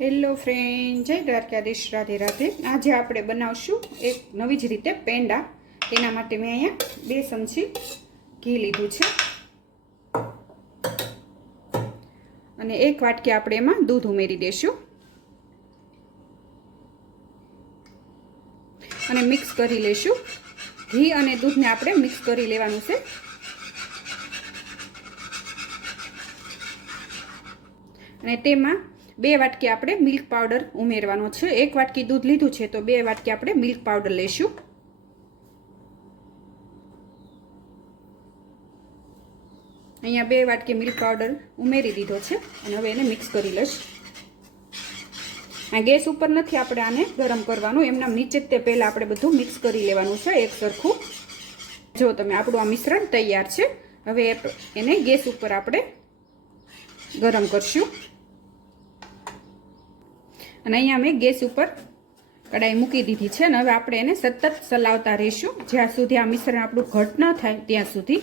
Hello friend જય દ્વારકાધીશ. રાધે રાધે. આજે આપણે બનાવશું એક નવી જ રીતે પેંડા. તેના માટે મેં અહીંયા બે ચમચી ઘી લીધું છે. અને એક વાટકી આપણે એમાં દૂધ ઉમેરી દઈશું અને મિક્સ કરી લઈશું ઘી અને દૂધને આપણે મિક્સ કરી લેવાનું છે. અને તેમાં બે વાટકી આપણે મિલ્ક પાવડર ઉમેરવાનો છે. એક વાટકી દૂધ લીધું છે તો બે વાટકી આપણે મિલ્ક પાવડર લઈશું. અહીંયા બે વાટકી મિલ્ક પાવડર ઉમેરી દીધો છે અને હવે એને મિક્સ કરી લઈશ. આ ગેસ ઉપર નથી આપણે આને ગરમ કરવાનું. એમના નીચે તે પહેલાં આપણે બધું મિક્સ કરી લેવાનું છે એક સરખું. જો તમે આપણું આ મિશ્રણ તૈયાર છે, હવે એને ગેસ ઉપર આપણે ગરમ કરશું. અને અહીંયા મેં ગેસ ઉપર કડાઈ મૂકી દીધી છે અને હવે આપણે એને સતત ચલાવતા રહીશું. જ્યાં સુધી આ મિશ્રણ આપણું ઘટ ન થાય, ત્યાં સુધી.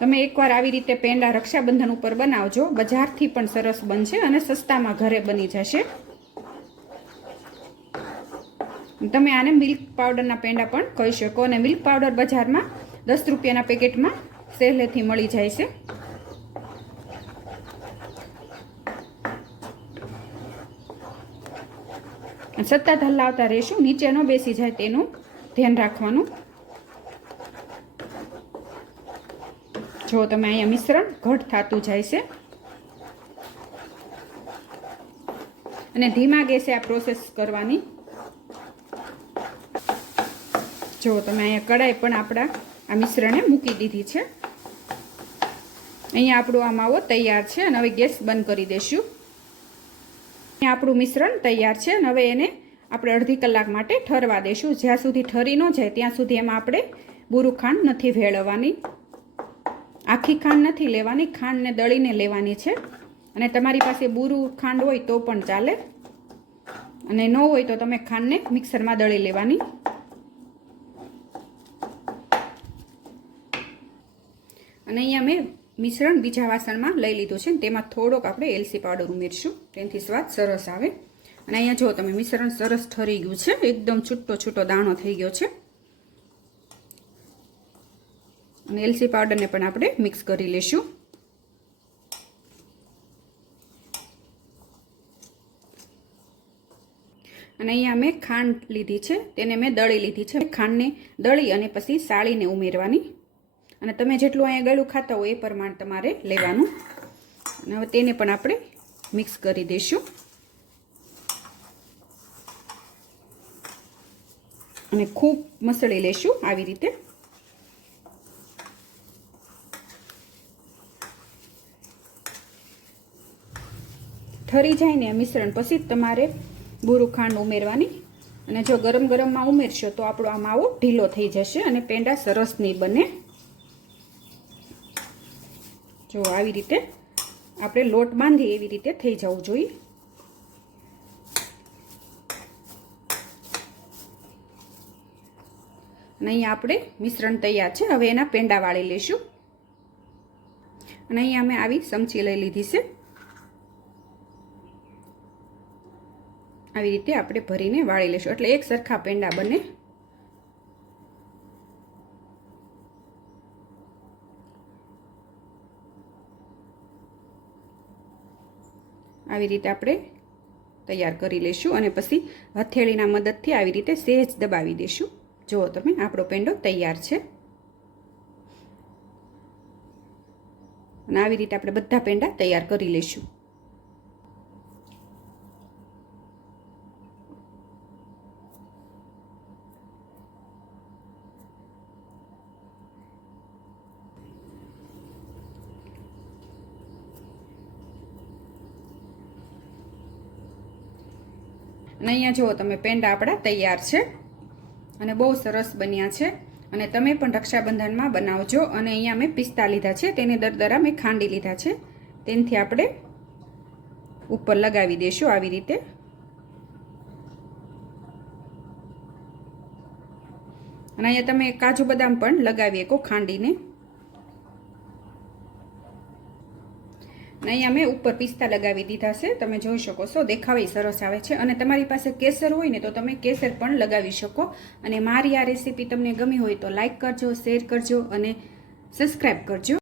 તમે એકવાર આવી રીતે પેંડા રક્ષાબંધન ઉપર બનાવજો. બજારથી પણ સરસ બનશે અને સસ્તામાં ઘરે બની જશે. તમે આને મિલ્ક પાવડરના પેંડા પણ કહી શકો. અને મિલ્ક પાવડર બજારમાં દસ રૂપિયાના પેકેટમાં સહેલેથી મળી જાય છે. સતત હલાવતા રહેશું, નીચે ન બેસી જાય તેનું ધ્યાન રાખવાનું. જો તમે અહીંયા મિશ્રણ ઘટ થતું જાય છે. અને ધીમા ગેસે આ પ્રોસેસ કરવાની. જો તમે અહીંયા કડાઈ પણ આપણા આ મિશ્રણે મૂકી દીધી છે. અહીંયા આપણું આ માવો તૈયાર છે અને હવે ગેસ બંધ કરી દઈશું આપણું મિશ્રણ તૈયાર છે અને હવે એને આપણે અડધી કલાક માટે ઠરવા દઈશું જ્યાં સુધી ઠરી ન જાય, ત્યાં સુધી એમાં આપણે બુરું ખાંડ નથી ભેળવવાની. આખી ખાંડ નથી લેવાની, ખાંડને દળીને લેવાની છે. અને તમારી પાસે બુરું ખાંડ હોય તો પણ ચાલે. અને ન હોય તો તમે ખાંડને મિક્સરમાં દળી લેવાની. અને અહીંયા મેં મિશ્રણ બીજા વાસણમાં લઈ લીધું છે તેમાં થોડોક આપણે એલસી પાવડર ઉમેરશું. તેનાથી સ્વાદ સરસ આવે. અને અહીંયા જો તમે મિશ્રણ સરસ ઠરી ગયું છે, એકદમ છૂટો છૂટો દાણો થઈ ગયો છે. અને એલસી પાવડરને પણ આપણે મિક્સ કરી લઈશું અને અહીંયા મેં ખાંડ લીધી છે, તેને મેં દળી લીધી છે. ખાંડને દળી અને પછી સાળીને ઉમેરવાની અને તમે જેટલું અહીંયા ગળું ખાતા હોય એ પ્રમાણે તમારે લેવાનું. અને હવે તેને પણ આપણે મિક્સ કરી દઈશું. અને ખૂબ મસળી લેશું આવી રીતે. ઠરી જાય ને મિશ્રણ પછી તમારે બુરું ખાંડ ઉમેરવાની. અને જો ગરમ ગરમમાં ઉમેરશો તો આપણો આ માવો ઢીલો થઈ જશે અને પેંડા સરસ નહીં બને. જો આવી રીતે આપણે લોટ બાંધી એવી રીતે થઈ જવું જોઈએ. અને અહીંયા આપણે મિશ્રણ તૈયાર છે. હવે એના પેંડા વાળી લઈશું. અને અહીંયા અમે આવી ચમચી લઈ લીધી છે. આવી રીતે આપણે ભરીને વાળી લઈશું. એટલે એક સરખા પેંડા બને. આવી રીતે આપણે તૈયાર કરી લઈશું અને પછી હથેળીના મદદથી આવી રીતે સહેજ દબાવી દઈશું જુઓ તમે, આપણો પેંડો તૈયાર છે. અને આવી રીતે આપણે બધા પેંડા તૈયાર કરી લઈશું અને અહીંયા જુઓ તમે પેંડા આપણા તૈયાર છે. અને બહુ સરસ બન્યા છે. અને તમે પણ રક્ષાબંધનમાં બનાવજો. અને અહીંયા મેં પિસ્તા લીધા છે. તેને દરદરા મેં ખાંડી લીધા છે. તેનાથી આપણે ઉપર લગાવી દઈશું આવી રીતે. અને અહીંયા તમે કાજુ બદામ પણ લગાવી શકો ખાંડીને. અને અહીંયા મેં ઉપર પિસ્તા લગાવી દીધા છે, તમે જોઈ શકો છો, દેખાવે સરસ આવે છે. અને તમારી પાસે કેસર હોય ને તો તમે કેસર પણ લગાવી શકો. અને મારી આ રેસીપી તમને ગમી હોય તો લાઇક કરજો શેર કરજો અને સબસ્ક્રાઈબ કરજો.